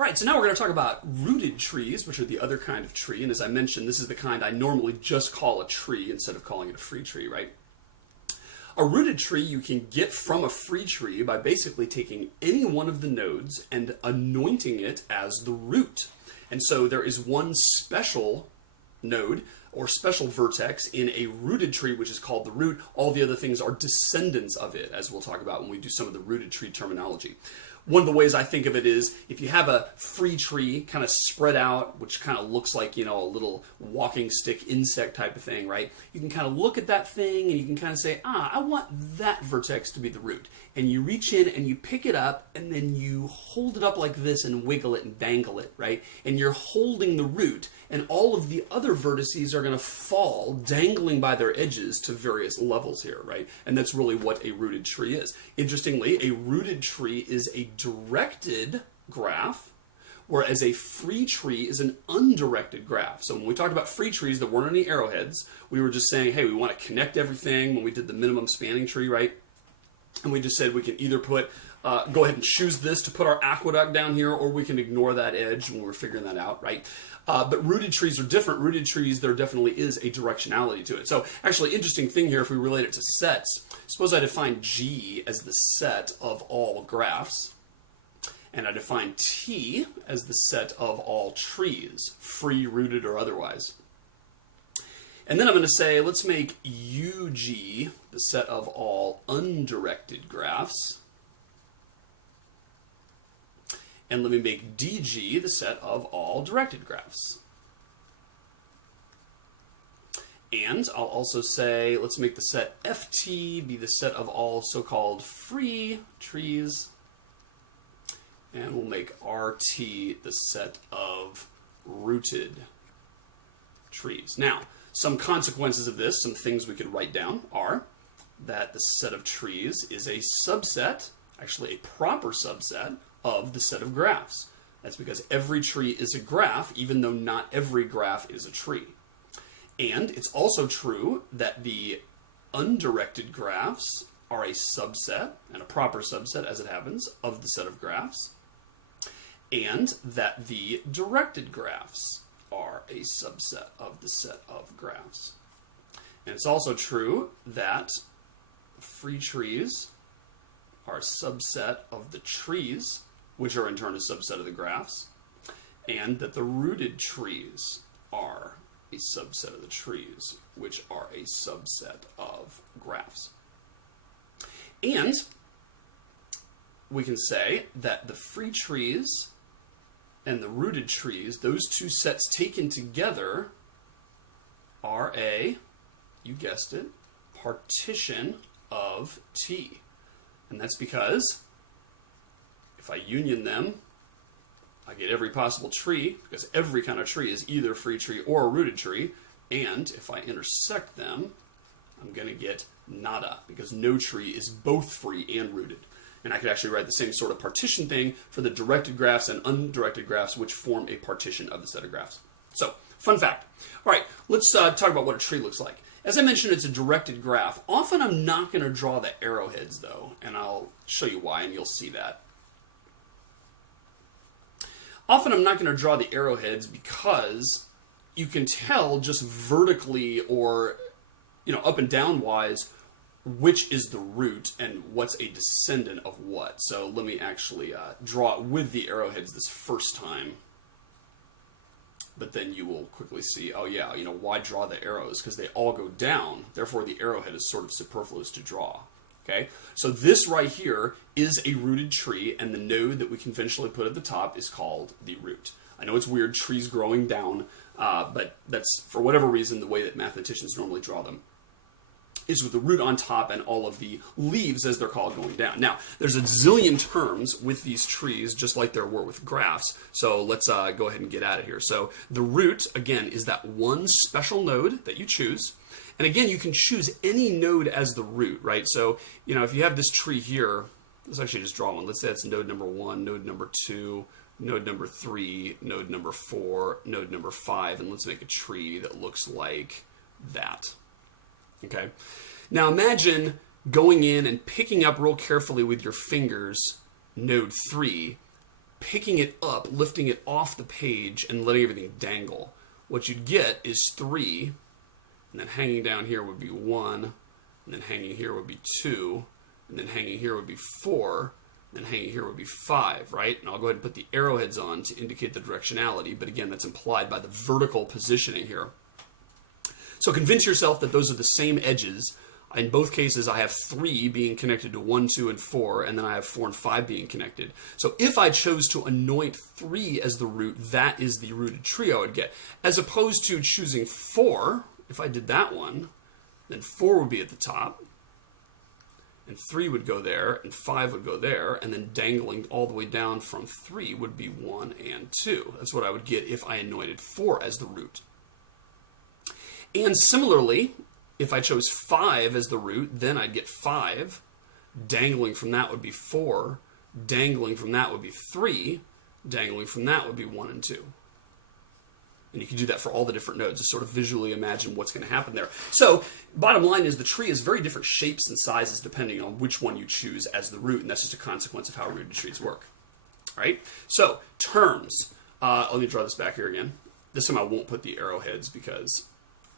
All right, so now we're going to talk about rooted trees, which are the other kind of tree. And as I mentioned, this is the kind I normally just call a tree instead of calling it a free tree, right? A rooted tree you can get from a free tree by basically taking any one of the nodes and anointing it as the root. And so there is one special node or special vertex in a rooted tree, which is called the root. All the other things are descendants of it, as we'll talk about when we do some of the rooted tree terminology. One of the ways I think of it is if you have a free tree kind of spread out, which kind of looks like, a little walking stick insect type of thing, right? You can kind of look at that thing and you can kind of say, I want that vertex to be the root. And you reach in and you pick it up and then you hold it up like this and wiggle it and dangle it, right? And you're holding the root, and all of the other vertices are going to fall dangling by their edges to various levels here, right? And that's really what a rooted tree is. Interestingly, a rooted tree is a directed graph, whereas a free tree is an undirected graph. So when we talked about free trees that weren't any arrowheads, we were just saying, hey, we want to connect everything when we did the minimum spanning tree, right? And we just said we can either put, go ahead and choose this to put our aqueduct down here, or we can ignore that edge when we're figuring that out, right? But rooted trees are different. Rooted trees, there definitely is a directionality to it. So actually, interesting thing here, if we relate it to sets, suppose I define G as the set of all graphs, and I define T as the set of all trees, free, rooted, or otherwise. And then I'm going to say, let's make UG the set of all undirected graphs. And let me make DG the set of all directed graphs. And I'll also say, let's make the set FT be the set of all so-called free trees. And we'll make RT the set of rooted trees. Now, some consequences of this, some things we could write down are that the set of trees is a subset, actually a proper subset, of the set of graphs. That's because every tree is a graph, even though not every graph is a tree. And it's also true that the undirected graphs are a subset, and a proper subset as it happens, of the set of graphs. And that the directed graphs are a subset of the set of graphs. And it's also true that free trees are a subset of the trees, which are in turn a subset of the graphs, and that the rooted trees are a subset of the trees, which are a subset of graphs. And we can say that the free trees and the rooted trees, those two sets taken together, are a, you guessed it, partition of T. And that's because if I union them, I get every possible tree, because every kind of tree is either a free tree or a rooted tree. And if I intersect them, I'm going to get nada, because no tree is both free and rooted. And I could actually write the same sort of partition thing for the directed graphs and undirected graphs, which form a partition of the set of graphs. So, fun fact. All right, let's talk about what a tree looks like. As I mentioned, it's a directed graph. Often I'm not going to draw the arrowheads, though, and I'll show you why, and you'll see that. Often I'm not going to draw the arrowheads because you can tell just vertically or, up and down wise, which is the root and what's a descendant of what. So let me actually draw it with the arrowheads this first time. But then you will quickly see, oh yeah, why draw the arrows? Because they all go down. Therefore, the arrowhead is sort of superfluous to draw. Okay? So this right here is a rooted tree, and the node that we conventionally put at the top is called the root. I know it's weird, trees growing down, but that's, for whatever reason, the way that mathematicians normally draw them, is with the root on top and all of the leaves, as they're called, going down. Now, there's a zillion terms with these trees, just like there were with graphs, so let's go ahead and get out of here. So the root, again, is that one special node that you choose. And again, you can choose any node as the root, right? So, if you have this tree here, let's actually just draw one. Let's say that's node number 1, node number 2, node number 3, node number 4, node number 5, and let's make a tree that looks like that. Okay. Now imagine going in and picking up real carefully with your fingers node 3 picking it up, lifting it off the page, and letting everything dangle. What you'd get is 3, and then hanging down here would be 1, and then hanging here would be 2, and then hanging here would be 4, and then hanging here would be 5, right? And I'll go ahead and put the arrowheads on to indicate the directionality, but again, that's implied by the vertical positioning here. So convince yourself that those are the same edges. In both cases, I have 3 being connected to 1, 2, and 4, and then I have 4 and 5 being connected. So if I chose to anoint 3 as the root, that is the rooted tree I would get. As opposed to choosing 4, if I did that one, then 4 would be at the top, and 3 would go there, and 5 would go there, and then dangling all the way down from 3 would be 1 and 2. That's what I would get if I anointed 4 as the root. And similarly, if I chose 5 as the root, then I'd get 5. Dangling from that would be 4. Dangling from that would be 3. Dangling from that would be 1 and 2. And you can do that for all the different nodes. Just sort of visually imagine what's going to happen there. So, bottom line is the tree is very different shapes and sizes depending on which one you choose as the root, and that's just a consequence of how rooted trees work. All right? So, terms. Let me draw this back here again. This time I won't put the arrowheads because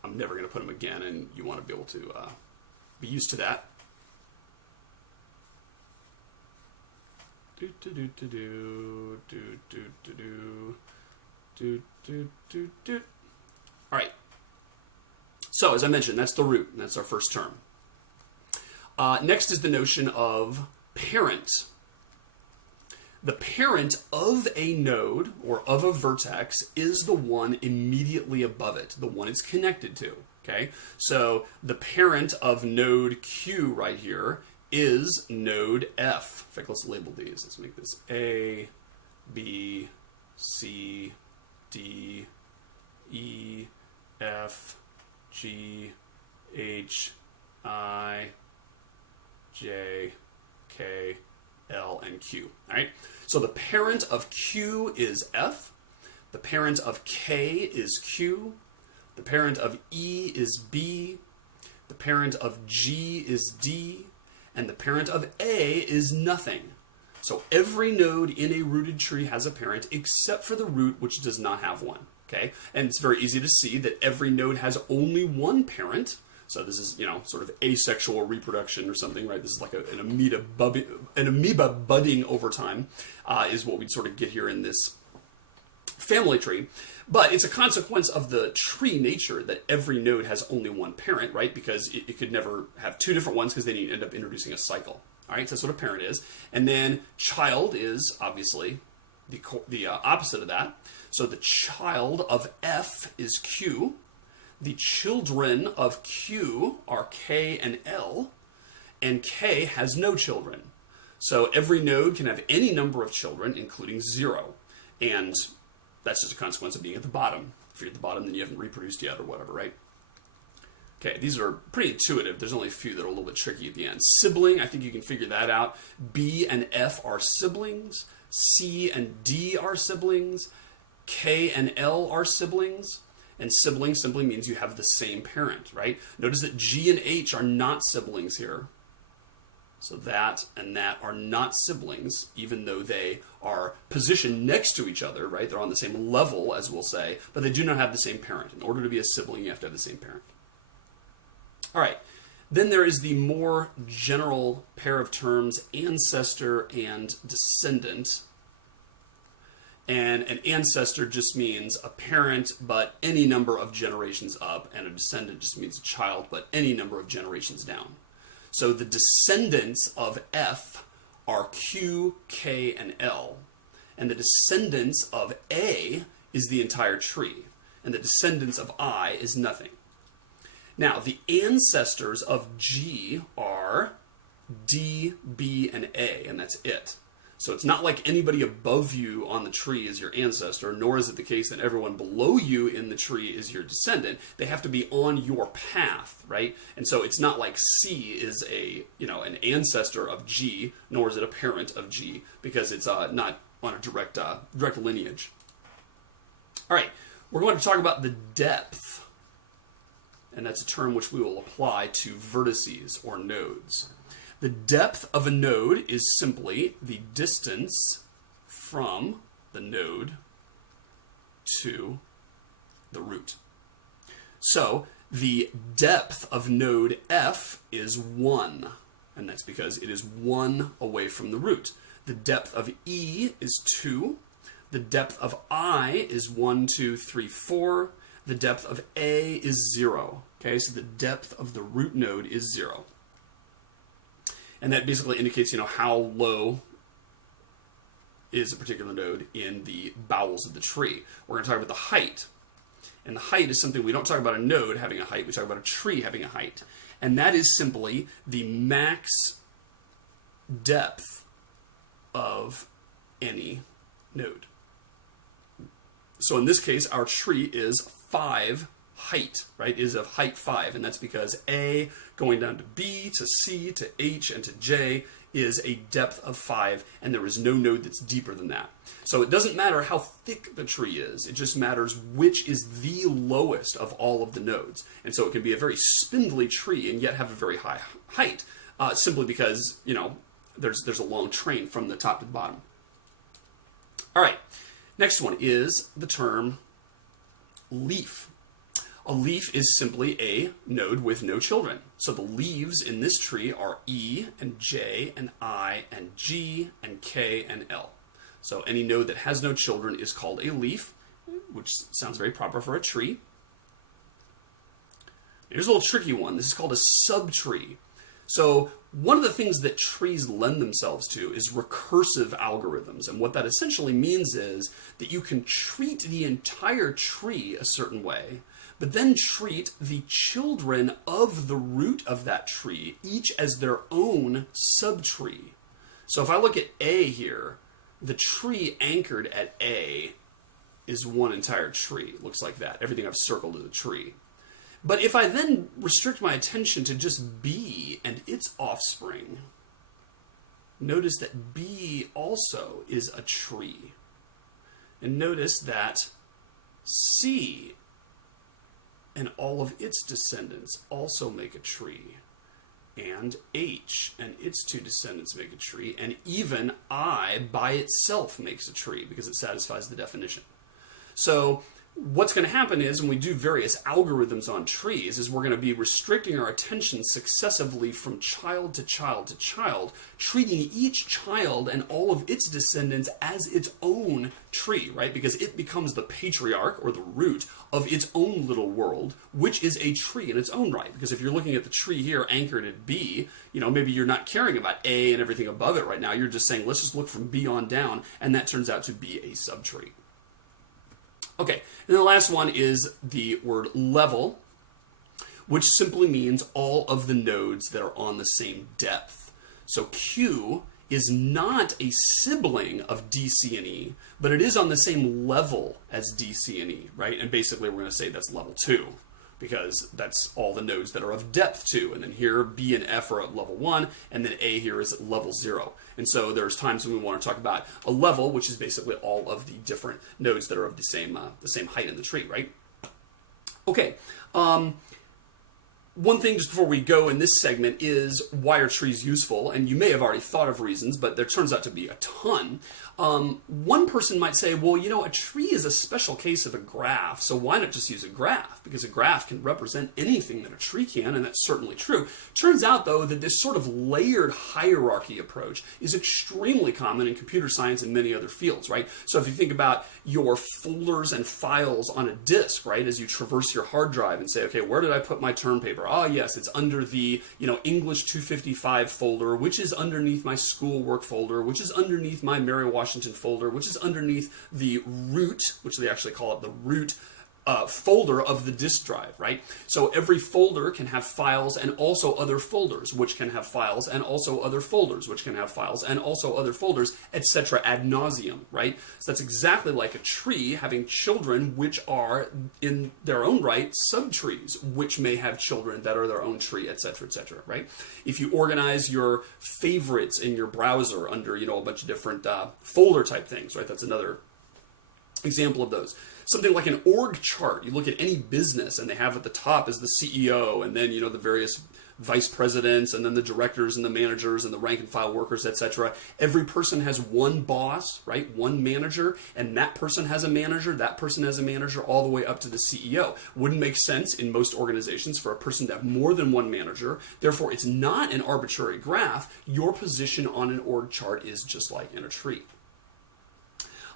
I'm never going to put them again, and you want to be able to be used to that. All right. So, as I mentioned, that's the root, and that's our first term. Next is the notion of parent. The parent of a node, or of a vertex, is the one immediately above it, the one it's connected to. Okay? So, the parent of node Q right here is node F. In fact, let's label these. Let's make this A, B, C, D, E, F, G, H, I, J, K, L, and Q. All right? So the parent of Q is F. The parent of K is Q. The parent of E is B. The parent of G is D. And the parent of A is nothing. So every node in a rooted tree has a parent except for the root, which does not have one. Okay? And it's very easy to see that every node has only one parent. So this is, sort of asexual reproduction or something, right? This is like an amoeba budding over time, is what we'd sort of get here in this family tree. But it's a consequence of the tree nature that every node has only one parent, right? Because it could never have two different ones because then you'd end up introducing a cycle. All right, so that's what a parent is. And then child is obviously the opposite of that. So the child of F is Q. The children of Q are K and L, and K has no children. So every node can have any number of children, including 0. And that's just a consequence of being at the bottom. If you're at the bottom, then you haven't reproduced yet or whatever, right? Okay, these are pretty intuitive. There's only a few that are a little bit tricky at the end. Sibling, I think you can figure that out. B and F are siblings. C and D are siblings. K and L are siblings. And sibling simply means you have the same parent, right? Notice that G and H are not siblings here. So that and that are not siblings, even though they are positioned next to each other, right? They're on the same level, as we'll say, but they do not have the same parent. In order to be a sibling, you have to have the same parent. All right. Then there is the more general pair of terms, ancestor and descendant. And an ancestor just means a parent, but any number of generations up, and a descendant just means a child, but any number of generations down. So the descendants of F are Q, K, and L, and the descendants of A is the entire tree, and the descendants of I is nothing. Now, the ancestors of G are D, B, and A, and that's it. So it's not like anybody above you on the tree is your ancestor, nor is it the case that everyone below you in the tree is your descendant. They have to be on your path, right? And so it's not like C is an ancestor of G, nor is it a parent of G, because it's not on a direct lineage. All right, we're going to talk about the depth, and that's a term which we will apply to vertices or nodes. The depth of a node is simply the distance from the node to the root. So the depth of node F is 1, and that's because it is 1 away from the root. The depth of E is 2. The depth of I is 1, 2, 3, 4. The depth of A is 0. Okay, so the depth of the root node is 0. And that basically indicates, how low is a particular node in the bowels of the tree. We're going to talk about the height. And the height is something, we don't talk about a node having a height, we talk about a tree having a height. And that is simply the max depth of any node. So in this case, our tree is 5 height, right? Is of height 5, and that's because A going down to B, to C, to H, and to J is a depth of 5, and there is no node that's deeper than that. So it doesn't matter how thick the tree is, it just matters which is the lowest of all of the nodes. And so it can be a very spindly tree and yet have a very high height, simply because, there's a long train from the top to the bottom. All right, next one is the term leaf. A leaf is simply a node with no children. So the leaves in this tree are E and J and I and G and K and L. So any node that has no children is called a leaf, which sounds very proper for a tree. Here's a little tricky one. This is called a subtree. So one of the things that trees lend themselves to is recursive algorithms. And what that essentially means is that you can treat the entire tree a certain way, but then treat the children of the root of that tree each as their own subtree. So if I look at A here, the tree anchored at A is one entire tree. It looks like that. Everything I've circled is a tree. But if I then restrict my attention to just B and its offspring, notice that B also is a tree. And notice that C and all of its descendants also make a tree. And H and its 2 descendants make a tree. And even I by itself makes a tree because it satisfies the definition. So what's going to happen is when we do various algorithms on trees is we're going to be restricting our attention successively from child to child to child, treating each child and all of its descendants as its own tree, right? Because it becomes the patriarch or the root of its own little world, which is a tree in its own right. Because if you're looking at the tree here anchored at B, maybe you're not caring about A and everything above it right now. You're just saying, let's just look from B on down, and that turns out to be a subtree. Okay, and the last one is the word level, which simply means all of the nodes that are on the same depth. So Q is not a sibling of D, C, and E, but it is on the same level as D, C, and E, right? And basically we're going to say that's level 2, because that's all the nodes that are of depth 2. And then here, B and F are at level 1, and then A here is at level 0. And so there's times when we want to talk about a level, which is basically all of the different nodes that are of the same height in the tree, right? Okay. One thing just before we go in this segment is, why are trees useful? And you may have already thought of reasons, but there turns out to be a ton. One person might say, well, a tree is a special case of a graph, so why not just use a graph? Because a graph can represent anything that a tree can, and that's certainly true. Turns out, though, that this sort of layered hierarchy approach is extremely common in computer science and many other fields, right? So if you think about your folders and files on a disk, right, as you traverse your hard drive and say, okay, where did I put my term paper? Ah, yes, it's under the, English 255 folder, which is underneath my schoolwork folder, which is underneath my Mary Washington folder, which is underneath the root, which they actually call it the root folder of the disk drive, right? So every folder can have files and also other folders, which can have files and also other folders, which can have files and also other folders, etc. ad nauseum, right? So that's exactly like a tree having children, which are in their own right subtrees, which may have children that are their own tree, etc., etc., right? If you organize your favorites in your browser under, a bunch of different folder type things, right? That's another example of those. Something like an org chart. You look at any business and they have at the top is the CEO and then, the various vice presidents and then the directors and the managers and the rank and file workers, etc. Every person has one boss, right? One manager, and that person has a manager, that person has a manager, all the way up to the CEO. Wouldn't make sense in most organizations for a person to have more than one manager. Therefore, it's not an arbitrary graph. Your position on an org chart is just like in a tree.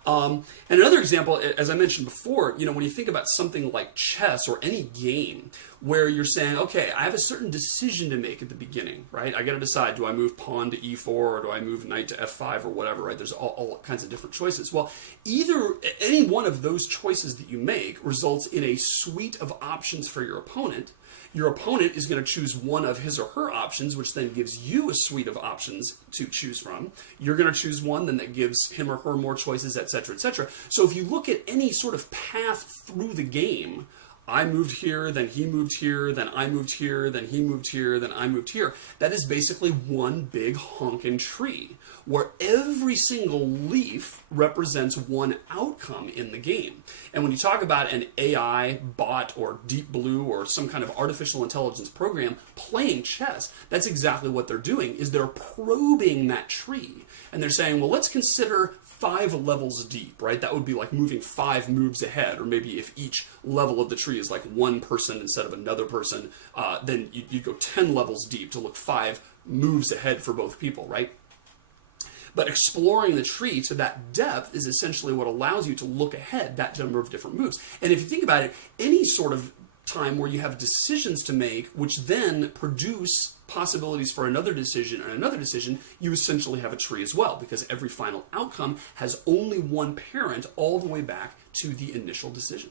And another example, as I mentioned before, when you think about something like chess or any game where you're saying, okay, I have a certain decision to make at the beginning, right? I got to decide, do I move pawn to e4 or do I move knight to f5 or whatever, right? There's all kinds of different choices. Well, any one of those choices that you make results in a suite of options for your opponent. Your opponent is going to choose one of his or her options, which then gives you a suite of options to choose from. You're going to choose one, then that gives him or her more choices, etc., etc. So if you look at any sort of path through the game, I moved here, then he moved here, then I moved here, then he moved here, then I moved here. That is basically one big honkin' tree, where every single leaf represents one outcome in the game. And when you talk about an AI bot or Deep Blue or some kind of artificial intelligence program playing chess, that's exactly what they're doing, is they're probing that tree. And they're saying, well, let's consider 5 levels deep, right? That would be like moving 5 moves ahead, or maybe if each level of the tree is like one person instead of another person, then you go 10 levels deep to look 5 moves ahead for both people, right? But exploring the tree to that depth is essentially what allows you to look ahead that number of different moves. And if you think about it, any sort of time where you have decisions to make, which then produce possibilities for another decision and another decision, you essentially have a tree as well, because every final outcome has only one parent all the way back to the initial decision.